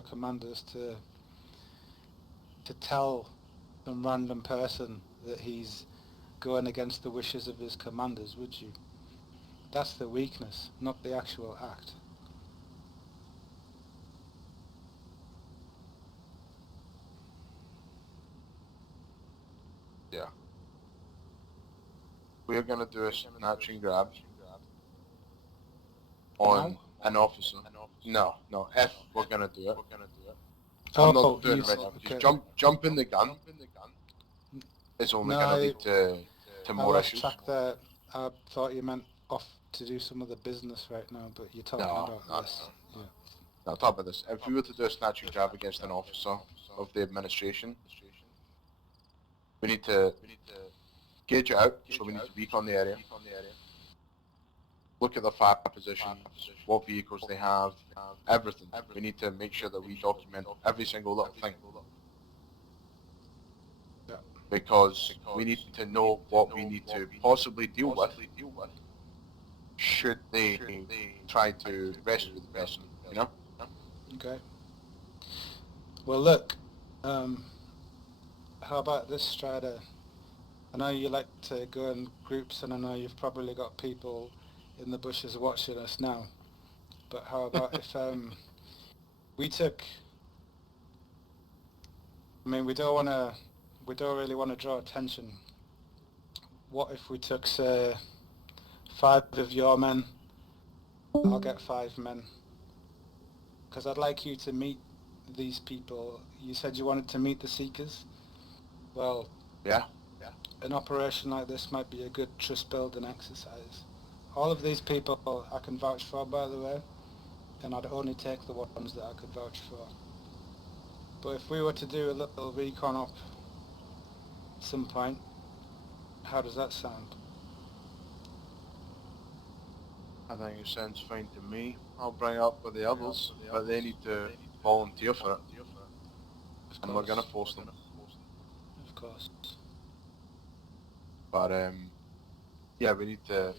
your commanders to tell some random person that he's going against the wishes of his commanders, would you? That's the weakness, not the actual act. Yeah. We're going to do a snatch and grab on an officer. No, if we're going to do it. I'm not doing it right now. Just jump in the gun. It's only going to lead to more issues. That. I thought you meant off to do some of the business right now, but you're talking about this. No. No, talk about this. If we were to do a snatch and grab against an officer of the administration, we need to gauge it out, so we need to recon the area. Look at the fire position, what vehicles they have, everything. We need to make sure that we document every single little thing. Because we need to know what we need to possibly deal with should they try to rescue the person, you know? Okay. Well, look, how about this, Strider? I know you like to go in groups, and I know you've probably got people in the bushes watching us now, but how about if we took, I mean, we don't really want to draw attention. What if we took, say, 5 of your men? I'll get 5 men. Because I'd like you to meet these people. You said you wanted to meet the Seekers. Well, yeah. An operation like this might be a good trust-building exercise. All of these people I can vouch for, by the way, and I'd only take the ones that I could vouch for. But if we were to do a little recon up at some point, how does that sound? I think it sounds fine to me. I'll bring it up with the others, but they need to volunteer for it. And we're going to force them. Of course. But, yeah, we need to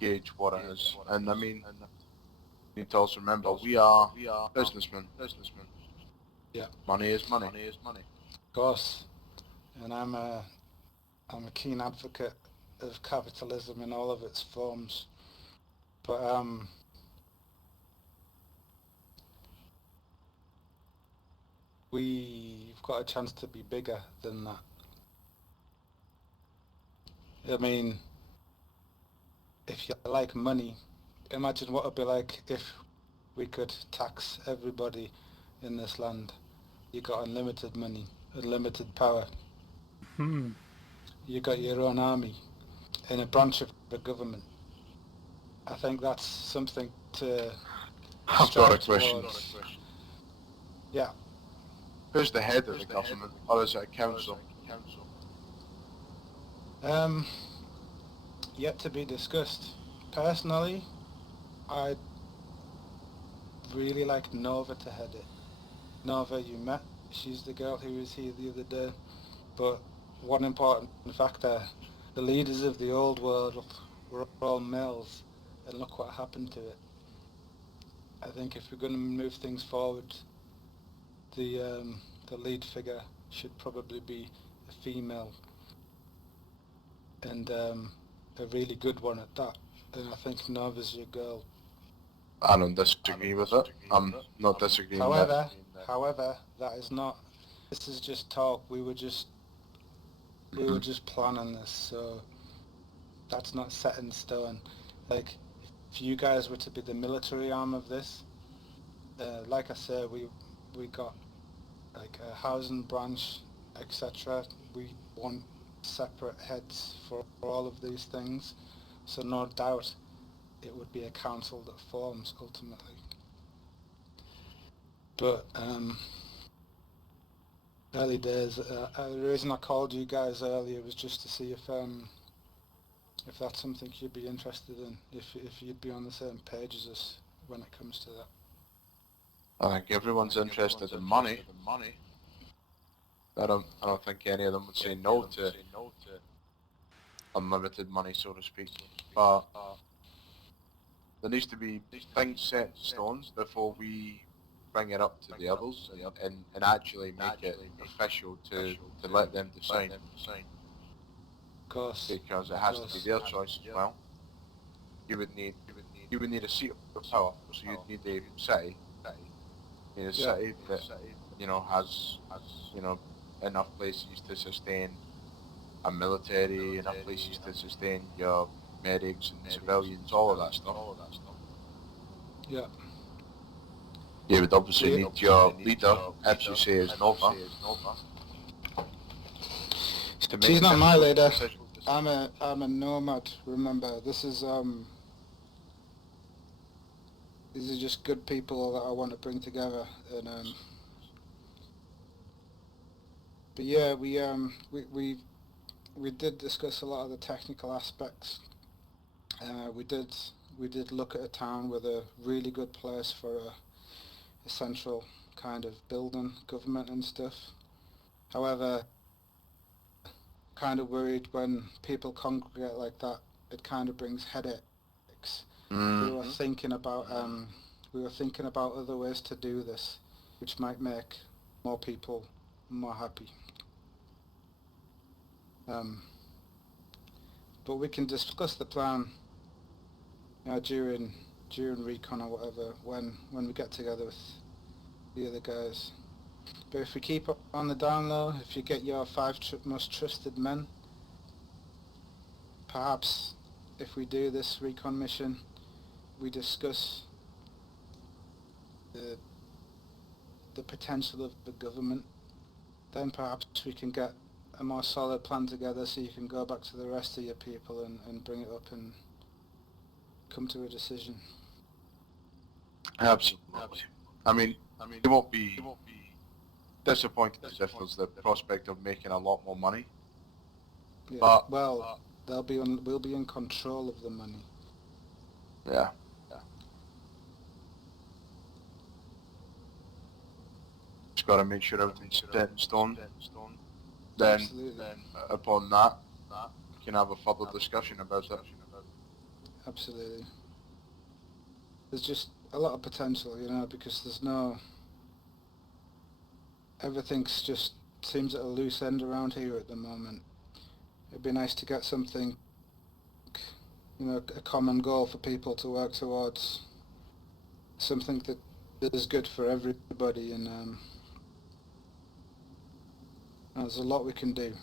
gauge what it is. And I mean, we need to also remember, we are businessmen. Yeah. Money is money. Of course. And I'm a keen advocate of capitalism in all of its forms. But we've got a chance to be bigger than that. I mean, if you like money, imagine what it'd be like if we could tax everybody in this land. You got unlimited money, unlimited power. You got your own army in a branch of the government. I think that's something to I've got a question. Yeah. Who's the head of the government, or is it a council? Yet to be discussed. Personally, I'd really like Nova to head it. Nova, you met. She's the girl who was here the other day. But one important factor, the leaders of the old world were all males, and look what happened to it. I think if we're going to move things forward, the lead figure should probably be a female, and a really good one at that. And I think Nova's your girl. I don't disagree with it. I'm not disagreeing with it. However, that is not. This is just talk. We were just planning this, so that's not set in stone. Like, if you guys were to be the military arm of this, like I say, we got like a housing branch, etc. We want separate heads for all of these things, so no doubt it would be a council that forms ultimately. But early days. The reason I called you guys earlier was just to see if that's something you'd be interested in, if you'd be on the same page as us when it comes to that. I think everyone's interested in money. I don't think any of them would say no to unlimited money, so to speak. But there needs to be things set in stone before we bring it up to the others and actually make it official to let them decide. Of course. Because it has to be their choice as well. You would need a seat of power, so you'd need a city. You need a city that has enough places to sustain a military, enough places to sustain your medics and civilians, all of that stuff. Yeah. You would obviously need your leader, if you say is Nova. She's not my leader. I'm a nomad. Remember, these are just good people that I want to bring together. And but yeah, we did discuss a lot of the technical aspects. We did look at a town with a really good place for a central kind of building, government and stuff. However, kind of worried when people congregate like that, it kind of brings headaches. We were thinking about other ways to do this, which might make more people more happy. But we can discuss the plan during recon or whatever when we get together with the other guys. But if we keep up on the down low, if you get your 5 most trusted men, perhaps if we do this recon mission, we discuss the potential of the government, then perhaps we can get a more solid plan together so you can go back to the rest of your people and bring it up and come to a decision. Absolutely. I mean, you won't be disappointed if there's the prospect of making a lot more money. Yeah. But we'll be in control of the money. Yeah. Just got to make sure everything's set in stone. Then, upon that, we can have a further discussion about it. Absolutely. There's just a lot of potential, because everything's just seems at a loose end around here at the moment. It'd be nice to get something, a common goal for people to work towards, something that is good for everybody, and there's a lot we can do.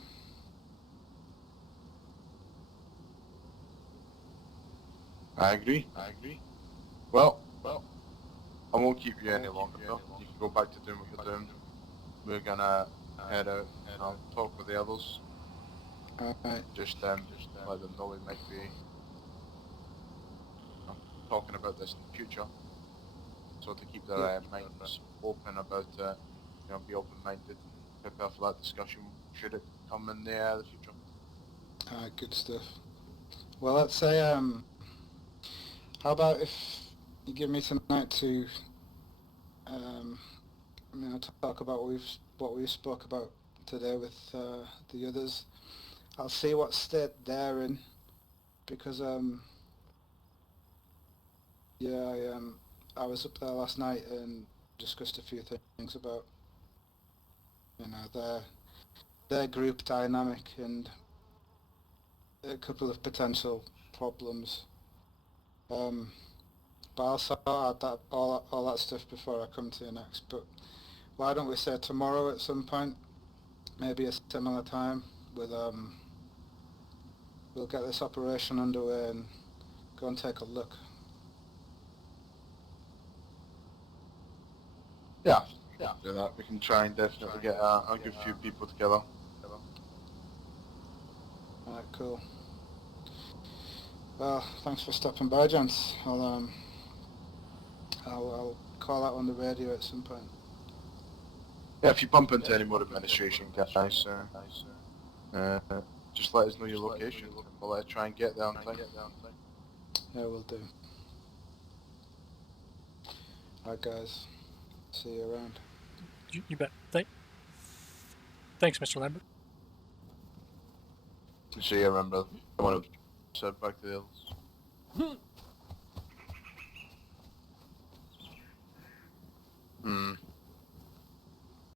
I agree. Well, I won't keep you any longer, Bill. You can go back to doing what you're doing. We're gonna head out and I'll talk with the others. Alright. Just let them know we might be talking about this in the future. So to keep their minds open about it, be open-minded and prepare for that discussion should it come in the future. Good stuff. Well, let's say, how about if you give me some night to, talk about what we spoke about today with the others. I'll see what state they're in, because I was up there last night and discussed a few things about their group dynamic and a couple of potential problems. But I'll sort out all that stuff before I come to you next. But why don't we say tomorrow at some point, maybe a similar time, with we'll get this operation underway and go and take a look. Yeah, do that. We can try and definitely get a good few people together. Alright, cool. Well, thanks for stopping by, gents. I'll call out on the radio at some point. Yeah, if you bump into any more administration guys, just let us know your location. We'll try and get there on time. Yeah, we'll do. Alright, guys. See you around. You bet. Thanks, Mr. Lambert. See you around, brother. I want to set back to the others. Hmm.